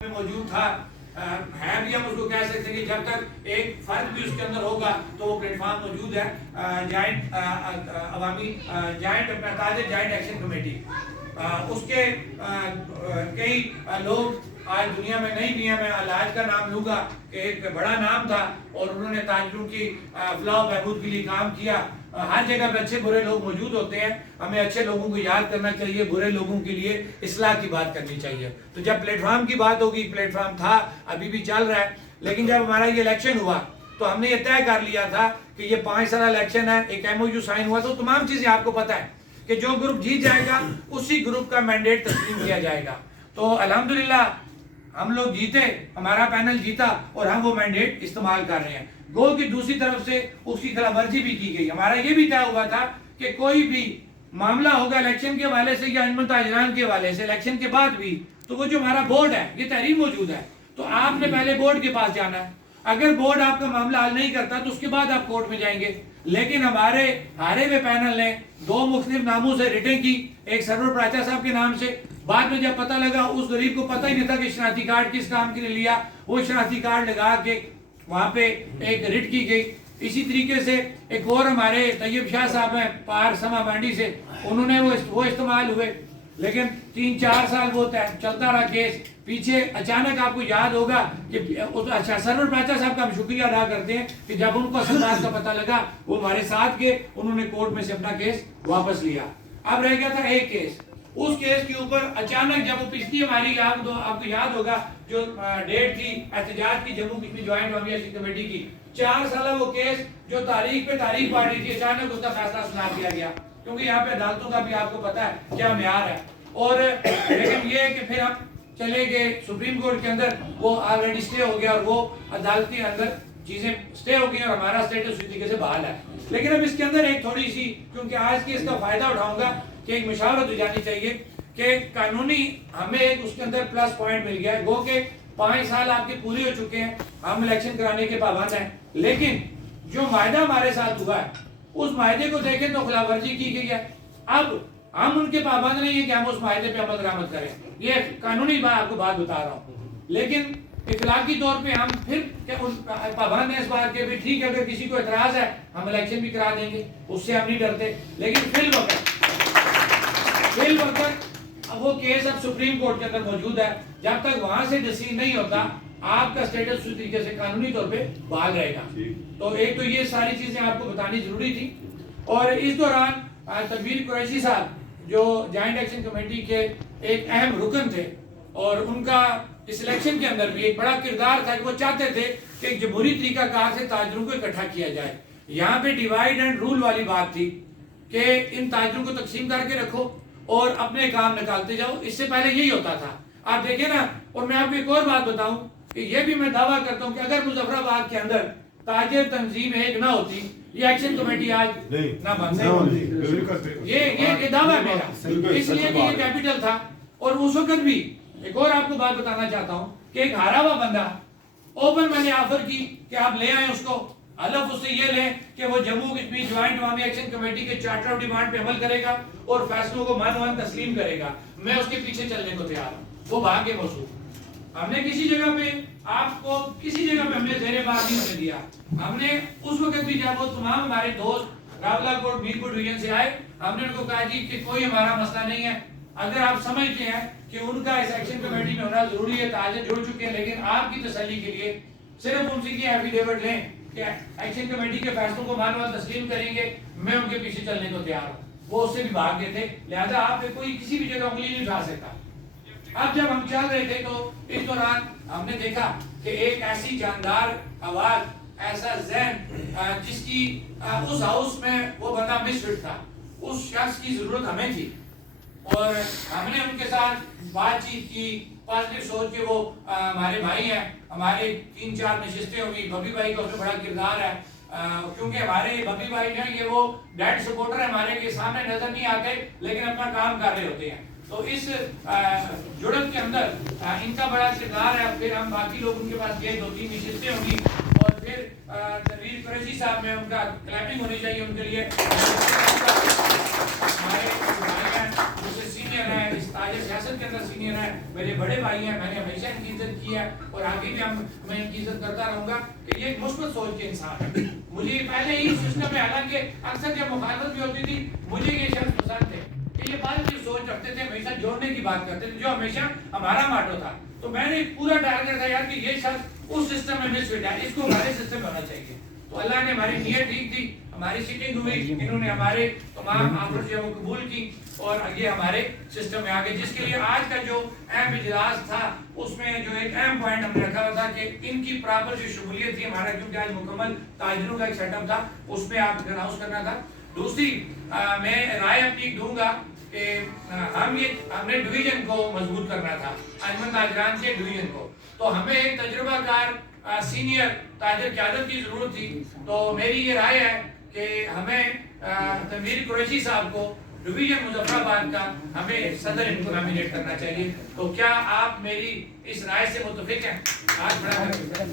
میں موجود تھا ہے بھی، ہم اس کو کہہ سکتے ہیں کہ جب تک ایک فرد بھی اس کے اندر ہوگا تو وہ پلیٹ فارم موجود ہے۔ جوائنٹ عوامی جوائنٹ جوائنٹ ایکشن کمیٹی، اس کے کئی لوگ آج دنیا میں نہیں بھی ہیں۔ میں علاج کا نام لوں گا کہ ایک بڑا نام تھا اور انہوں نے تاجروں کی فلاح و بہبود کے لیے کام کیا۔ ہر جگہ پہ اچھے برے لوگ موجود ہوتے ہیں، ہمیں اچھے لوگوں کو یاد کرنا چاہیے، برے لوگوں کے لیے اصلاح کی بات کرنی چاہیے۔ تو جب پلیٹ فارم کی بات ہوگی، پلیٹ فارم تھا، ابھی بھی چل رہا ہے، لیکن جب ہمارا یہ الیکشن ہوا تو ہم نے یہ طے کر لیا تھا کہ یہ 5 سالہ الیکشن ہے، ایک ایم او یو سائن ہوا، تو تمام چیزیں آپ کو پتہ ہے کہ جو گروپ جیت جائے گا اسی گروپ کا مینڈیٹ تسلیم کیا جائے گا۔ تو الحمدللہ ہم لوگ جیتے، ہمارا پینل جیتا اور ہم وہ مینڈیٹ استعمال کر رہے ہیں۔ گو کہ دوسری طرف سے اس کی خلاف ورزی بھی کی گئی۔ ہمارا یہ بھی طے ہوا تھا کہ کوئی بھی معاملہ ہوگا الیکشن کے حوالے سے یا انجمن تاجران کے حوالے سے الیکشن کے بعد بھی، تو وہ جو ہمارا بورڈ ہے، یہ تحریر موجود ہے، تو آپ نے پہلے بورڈ کے پاس جانا ہے۔ اگر بورڈ آپ کا معاملہ حل نہیں کرتا تو اس کے بعد آپ کورٹ میں جائیں گے۔ لیکن ہمارے ہارے ہوئے پینل نے 2 مختلف ناموں سے ریٹیں کی، ایک سرور پراچا صاحب کے نام سے۔ بعد میں جب پتہ لگا، اس غریب کو پتہ ہی نہیں تھا کہ شناختی کارڈ کس کام کے لیے لیا، وہ شناختی کارڈ لگا کے وہاں پہ ایک ریٹ کی گئی۔ اسی طریقے سے ایک اور ہمارے طیب شاہ صاحب ہیں پار سما مانڈی سے، انہوں نے وہ استعمال ہوئے، لیکن 3-4 سال وہ چلتا رہا کیس۔ پیچھے اچانک آپ کو یاد ہوگا کہ سرور پراچا صاحب کا ہم شکریہ ادا کرتے ہیں کہ جب ان کو اصل بات کا پتہ لگا وہ ہمارے ساتھ گئے، انہوں نے کورٹ میں سے اپنا کیس واپس لیا۔ اب رہ گیا تھا ایک کیس، اس کیس کے اوپر اچانک جب وہ پچھلی ہماری آپ کو یاد ہوگا جو ڈیٹ تھی احتجاج کی جموں کشمیر جوائنٹ عوامی ایکشن کمیٹی کی، 4 سالہ وہ کیس جو تاریخ پہ تاریخ بڑھ رہی تھی، اچانک اس کا فیصلہ سنا دیا گیا، کیونکہ یہاں پہ عدالتوں کا بھی آپ کو پتا ہے کیا معیار ہے۔ اور لیکن یہ ہے کہ پھر ہم چلے گئے سپریم کورٹ کے اندر، وہ آلریڈی سٹے ہو گیا اور وہ عدالتی اندر چیزیں سٹے ہو گئی اور ہمارا سٹیٹس اسی طریقے سے بحال ہے۔ لیکن اب اس کے اندر ایک تھوڑی سی، کیونکہ آج کی اس کا فائدہ اٹھاؤں گا کہ ایک مشاورت ہو جانی چاہیے کہ قانونی ہمیں ایک اس کے اندر پلس پوائنٹ مل گیا ہے۔ گو کہ 5 سال آپ کے پورے ہو چکے ہیں، ہم الیکشن کرانے کے پابند ہیں، لیکن جو معاہدہ ہمارے ساتھ ہوا ہے اس معاہدے کو دیکھیں تو خلاف ورزی کی گئی ہے۔ اب ہم ان کے پابند نہیں ہیں کہ ہم اس معاہدے پہ عمل درآمد کریں، یہ قانونی آپ کو بات بتا رہا ہوں، لیکن اخلاقی طور پہ ہم پھر پابند ہیں اس بات کے بھی ٹھیک ہے، اگر کسی کو اعتراض ہے ہم الیکشن بھی کرا دیں گے، اس سے ہم نہیں ڈرتے۔ لیکن فی الوقت وہ کیس اب سپریم کورٹ کے اندر موجود ہے، جب تک وہاں سے ڈسیزن نہیں ہوتا آپ کا سٹیٹس اسی طریقے سے قانونی طور پہ بحال رہے گا۔ تو ایک تو یہ ساری چیزیں آپ کو بتانی ضروری تھی۔ اور اس دوران تنویر قریشی صاحب جو جوائنٹ ایکشن کمیٹی کے ایک اہم رکن تھے، اور ان کا اس الیکشن کے اندر بھی ایک بڑا کردار تھا کہ وہ چاہتے تھے کہ ایک جمہوری طریقہ کار سے تاجروں کو اکٹھا کیا جائے۔ یہاں پہ ڈیوائیڈ اینڈ رول والی بات تھی کہ ان تاجروں کو تقسیم کر کے رکھو اور اپنے کام نکالتے جاؤ، اس سے پہلے یہی ہوتا تھا۔ آپ دیکھیں نا، اور میں آپ کو ایک اور بات بتاؤں کہ یہ بھی میں دعویٰ کرتا ہوں کہ اگر مظفر آباد کے اندر تاجر تنظیم ایک نہ ہوتی، یہ ایکشن کمیٹی آج نہ بنتی۔ یہ دعویٰ ہے میرا، اس لیے کہ یہ کیپٹل تھا۔ اور اس وقت بھی ایک اور آپ کو بات بتانا چاہتا ہوں کہ ایک ہارا ہوا بندہ اوپن میں نے آفر کی کہ آپ لے آئیں اس کو، حلف اس سے یہ لیں کہ وہ جموں کشمیر جوائنٹ عوامی ایکشن کمیٹی کے چارٹر آف ڈیمانڈ پہ عمل کرے گا اور فیصلوں کو من تسلیم کرے گا، میں اس کے پیچھے چلنے کو تیار ہوں۔ وہ بھاگ کے موصول، ہم نے کسی جگہ پہ آپ کو کسی جگہ پہ ہم نے زیر بار نہیں ہونے دیا۔ ہم نے اس وقت بھی جب وہ تمام ہمارے دوست راولہ کوٹ میرپور ڈویژن سے آئے، ہم نے ان کو کہا جی کہ کوئی ہمارا مسئلہ نہیں ہے، اگر آپ سمجھتے ہیں کہ ان کا اس ایکشن کمیٹی میں ہونا ضروری ہے، تاجر جڑ چکے ہیں، لیکن آپ کی تسلی کے لیے صرف ان سے کی ایفیڈیوٹ لیں کہ ایکشن کمیٹی کے فیصلوں کو مان تسلیم کریں گے، میں ان کے پیچھے چلنے کو تیار ہوں۔ وہ اس سے بھی بھاگ گئے تھے، لہذا آپ پہ کوئی کسی بھی جگہ انگلی نہیں اٹھا سکتا۔ اب جب ہم چل رہے تھے تو اس دوران ہم نے دیکھا کہ ایک ایسی جاندار آواز، ایسا ذہن جس کی اس ہاؤس میں وہ بندہ مس فٹ تھا، اس شخص کی ضرورت ہمیں تھی، اور ہم نے ان کے ساتھ بات چیت کی، پازیٹیو سوچ کے۔ وہ ہمارے بھائی ہیں، ہمارے 3-4 نشستیں ہوگی، ببی بھائی کا اس میں بڑا کردار ہے، کیونکہ ہمارے ببی بھائی جو ہیں یہ وہ ڈیڈ سپورٹر ہیں، ہمارے کے سامنے نظر نہیں آتے لیکن اپنا کام کر رہے ہوتے ہیں۔ تو اس جڑت کے اندر ان کا بڑا کردار ہے۔ پھر ہم باقی لوگ ان کے پاس گئے، 2-3 نشستیں ہوں گی، اور پھر تنویر قریشی صاحب میں ان کا کلیپنگ ہونی چاہیے ان کے لیے، ہمارے بھائی ہیں، مجھ سے سینئر ہیں، اس تاجر سیاست کے اندر سینئر ہیں، میرے بڑے بھائی ہیں، میں نے ہمیشہ ان کی عزت کیا ہے اور آگے بھی میں ان کی عزت کرتا رہوں گا کہ یہ ایک مثبت سوچ کے انسان ہے. مجھے پہلے ہی سسٹم میں حالانکہ اکثر جب مخالفت بھی ہوتی تھی مجھے یہ شخص پسند تھے کہ یہ پازیٹیو سوچ رکھتے تھے, ہمیشہ جوڑنے کی بات کرتے تھے, جو ہمیشہ ہمارا ماٹو تھا. تو میں نے پورا ٹارگیٹ تھا یار کہ یہ شخص اس سسٹم میں مس فٹ ہے, اس کو ہمارے سسٹم میں ہونا چاہیے. تو اللہ نے ہماری نیت ٹھیک تھی, ہماری سیٹنگ ہوئی, انہوں نے ہمارے تمام آفر جو ہے وہ قبول کی اور یہ ہمارے سسٹم میں آ گئے, جس کے لیے آج کا جو اہم اجلاس تھا اس میں جو ایک اہم پوائنٹ ہم نے رکھا ہوا تھا کہ ان کی پراپر جو شمولیت تھی ہمارا, کیونکہ آج مکمل تاجروں کا ایک سیٹ اپ تھا, اس میں آپ اناؤنس کرنا تھا. دوسری میں رائے اپنی دوں گا کہ ہم نے ڈویژن کو مضبوط کرنا تھا, انجمن تاجران کے ڈویژن کو. تو ہمیں ایک تجربہ کار سینئر تاجر قیادت کی ضرورت تھی. تو میری یہ رائے ہے کہ ہمیں تنویر قریشی صاحب کو ڈویژن مظفر آباد کا ہمیں صدر ان کو نامینیٹ کرنا چاہیے. تو کیا آپ میری اس رائے سے متفق ہیں؟ آج بڑا